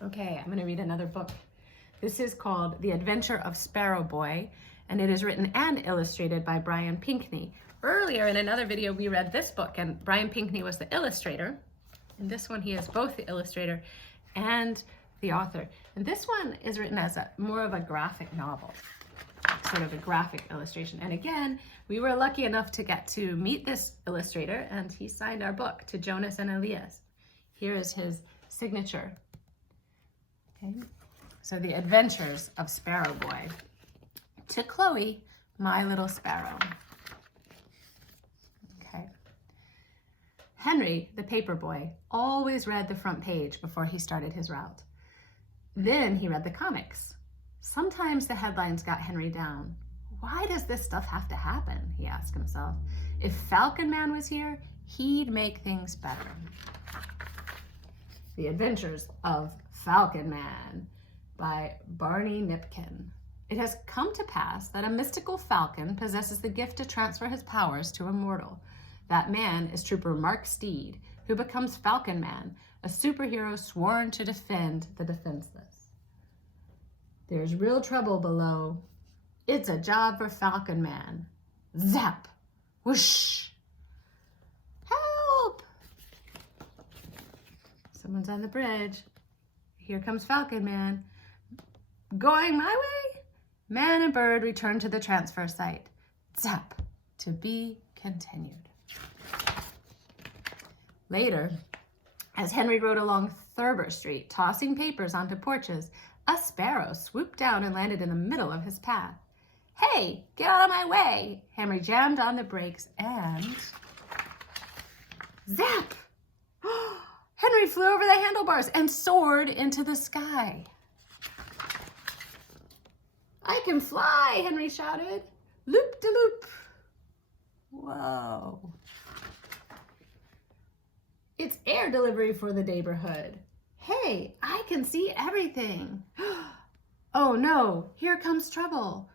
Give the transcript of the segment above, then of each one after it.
Okay, I'm going to read another book. This is called The Adventure of Sparrow Boy, and it is written and illustrated by Brian Pinkney. Earlier in another video, we read this book, and Brian Pinkney was the illustrator. In this one, he is both the illustrator and the author. And this one is written as more of a graphic novel, sort of a graphic illustration. And again, we were lucky enough to get to meet this illustrator, and he signed our book to Jonas and Elias. Here is his signature. Okay. So The Adventures of Sparrow Boy. To Chloe, my little sparrow. Okay. Henry, the paper boy, always read the front page before he started his route. Then he read the comics. Sometimes the headlines got Henry down. Why does this stuff have to happen? He asked himself. If Falcon Man was here, he'd make things better. The Adventures of Falcon Man by Barney Nipkin. It has come to pass that a mystical falcon possesses the gift to transfer his powers to a mortal. That man is Trooper Mark Steed, who becomes Falcon Man, a superhero sworn to defend the defenseless. There's real trouble below. It's a job for Falcon Man. Zap! Whoosh! Help! Someone's on the bridge. Here comes Falcon Man. Going my way? Man and bird return to the transfer site. Zap! To be continued. Later, as Henry rode along Thurber Street, tossing papers onto porches, a sparrow swooped down and landed in the middle of his path. Hey, get out of my way! Henry jammed on the brakes and... Zap! Henry flew over the handlebars and soared into the sky. I can fly, Henry shouted. Loop-de-loop. Whoa. It's air delivery for the neighborhood. Hey, I can see everything. Oh no, here comes trouble.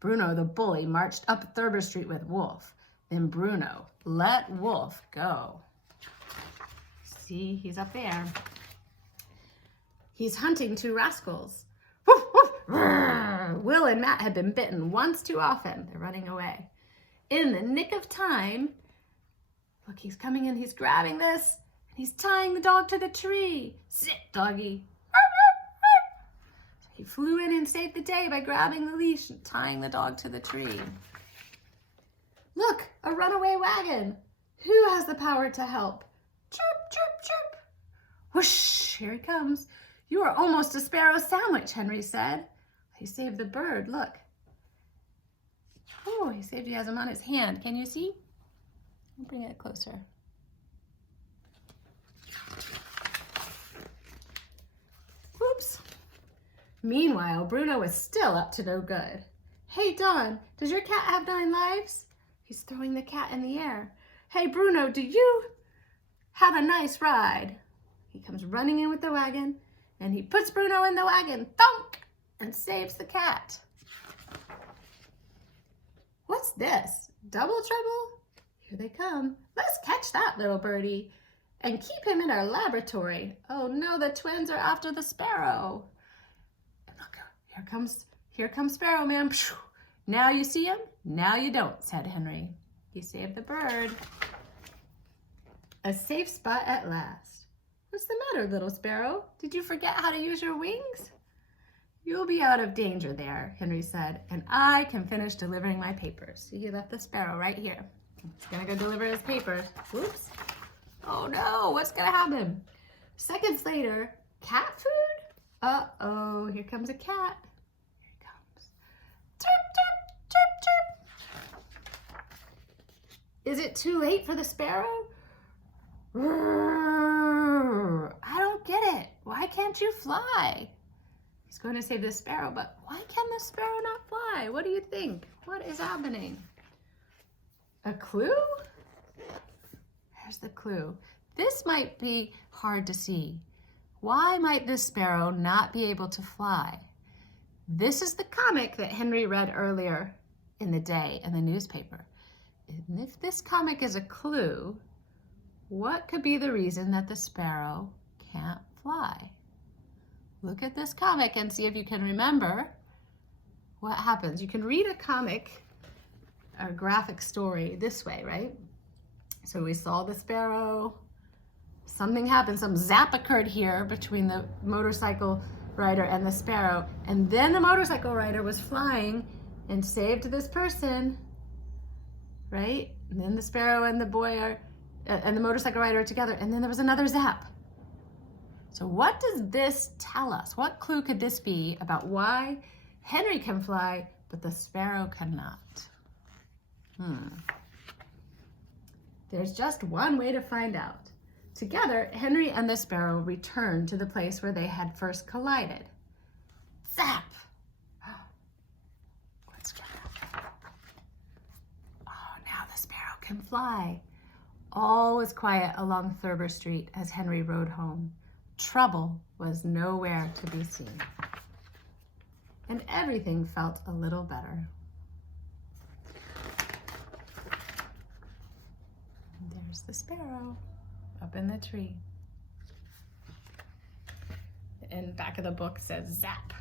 Bruno the bully marched up Thurber Street with Wolf. Then Bruno let Wolf go. See, he's up there. He's hunting two rascals. Woof, woof. Will and Matt had been bitten once too often. They're running away. In the nick of time, look, he's coming in, he's grabbing this, and he's tying the dog to the tree. Sit, doggy. So he flew in and saved the day by grabbing the leash and tying the dog to the tree. Look, a runaway wagon. Who has the power to help? Chirp, chirp, chirp. Whoosh, here he comes. You are almost a sparrow sandwich, Henry said. He saved the bird, look. Oh, he has him on his hand. Can you see? I'll bring it closer. Whoops. Meanwhile, Bruno was still up to no good. Hey, Don, does your cat have 9 lives? He's throwing the cat in the air. Hey, Bruno, do you have a nice ride? He comes running in with the wagon, and he puts Bruno in the wagon, thunk, and saves the cat. What's this? Double trouble? Here they come. Let's catch that little birdie and keep him in our laboratory. Oh no, the twins are after the sparrow. And look, here comes Sparrow Man. Now you see him, now you don't, said Henry. He saved the bird. A safe spot at last. What's the matter, little sparrow? Did you forget how to use your wings? You'll be out of danger there, Henry said, and I can finish delivering my papers. See, he left the sparrow right here. He's gonna go deliver his papers. Whoops. Oh no, what's gonna happen? Seconds later, cat food? Uh-oh, here comes a cat. Here he comes. Chirp, chirp, chirp, chirp. Is it too late for the sparrow? I don't get it. Why can't you fly? He's going to save the sparrow, but why can the sparrow not fly? What do you think? What is happening? A clue? There's the clue. This might be hard to see. Why might this sparrow not be able to fly? This is the comic that Henry read earlier in the day in the newspaper. And if this comic is a clue, what could be the reason that the sparrow can't fly. Look at this comic and see if you can remember what happens. You can read a comic, a graphic story this way, right? So we saw the sparrow, something happened, some zap occurred here between the motorcycle rider and the sparrow, and then the motorcycle rider was flying and saved this person, right? And then the sparrow and the boy are, and the motorcycle rider are together, and then there was another zap. So what does this tell us? What clue could this be about why Henry can fly, but the sparrow cannot? There's just one way to find out. Together, Henry and the sparrow returned to the place where they had first collided. Zap! Let's try that. Oh, now the sparrow can fly. All was quiet along Thurber Street as Henry rode home. Trouble was nowhere to be seen. And everything felt a little better. There's the sparrow up in the tree. And back of the book says zap.